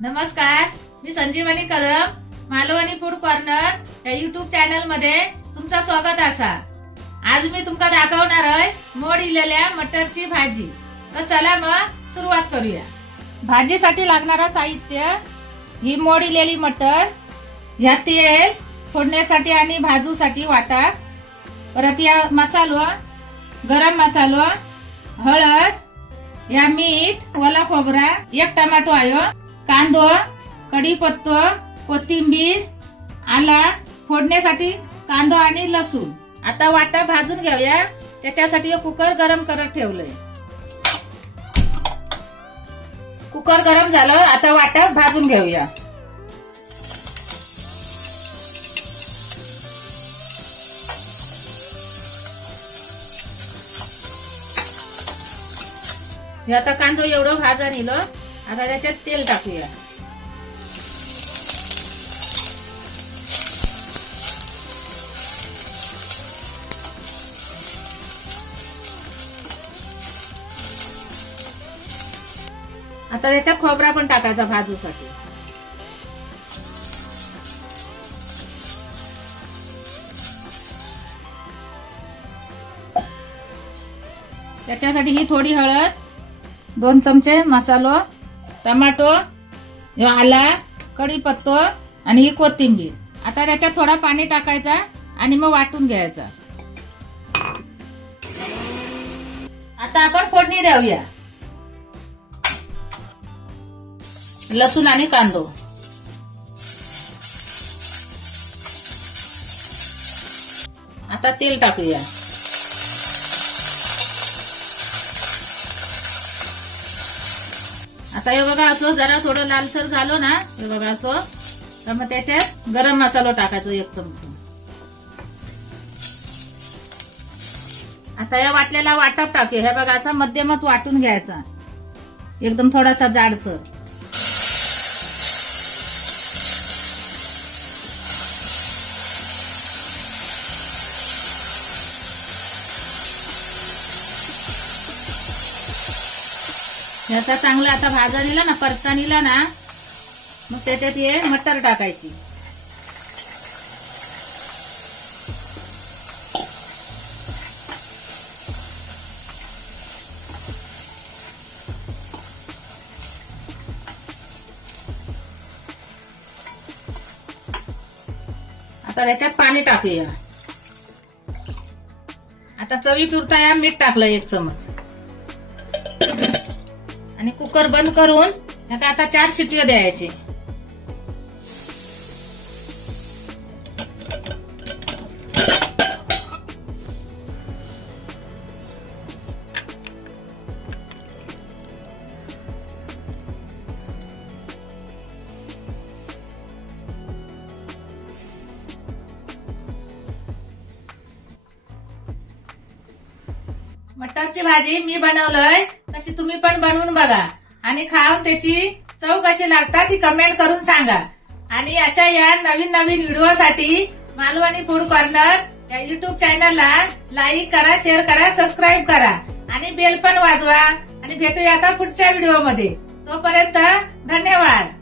नमस्कार, मी संजीवनी Kadam Malvani food corner या YouTube channel मध्ये तुमचं स्वागत असा। आज मी तुमका दाखवणार आहे मोड इलेल्या मटरची भाजी। तर चला मग सुरुवात करूया। भाजीसाठी लागणारा साहित्य ही मोड इलेली मटर, या तेल फोडण्यासाठी आणि भाजूसाठी वाटा, परत या मसालो, गरम मसालो, हळद, या मीठ, ओला खोबरा, एक टमाटो आहे, कांदो, कढीपत्ता, कोथिंबीर, आला, फोडण्यासाठी कांदो आणि लसूण। आता वाटा भाजून घेऊया। त्याच्यासाठी कुकर गरम करत ठेवलंय। कुकर गरम झालं, आता वाटा भाजून घेऊया। हे आता कांदो एवढं भाजा नेलं, आता त्याच्यात तेल टाकूया। आता त्याच्यात खोबरा पण टाकायचा भाजूसाठी। त्याच्यासाठी ही थोडी हळद, 2 चमचे मसालो, टमाटो, आला, कढीपत्ता आणि ही कोथिंबीर। आता त्याच्यात थोडा पाणी टाकायचा आणि मग वाटून घ्यायचा। आता आपण फोडणी देऊया। लसूण आणि कांदो, आता तेल टाकूया। आता हे बघा, असं जरा थोडं लालसर झालं ना, हे बघा असं, तर मग त्याच्यात गरम मसाला टाकायचो 1 चमचा। आता या वाटलेला वाटप टाकूया। हे बघा, असा मध्यमच वाटून घ्यायचा, एकदम थोडासा जाडसर। याचा चांगला आता भाजा निला ना, परता निला ना, मग त्याच्यात हे मटर टाकायची। आता त्याच्यात पाणी टाकूया। आता चवीपुरता या मीठ टाकलं 1 चमच आणि कुकर बंद करून ह्याला आता 4 शिट्ट्या द्यायची। मटरची भाजी मी बनवलंय, तशी तुम्ही पण बनवून बघा आणि खाऊन त्याची चव कशी लागतात ती कमेंट करून सांगा। आणि अशा या नवीन नवीन व्हिडिओसाठी मालवणी फूड कॉर्नर या युट्यूब चॅनलला लाईक करा, शेअर करा, सबस्क्राईब करा आणि बेल पण वाजवा। आणि भेटूया आता पुढच्या व्हिडिओमध्ये। तोपर्यंत धन्यवाद।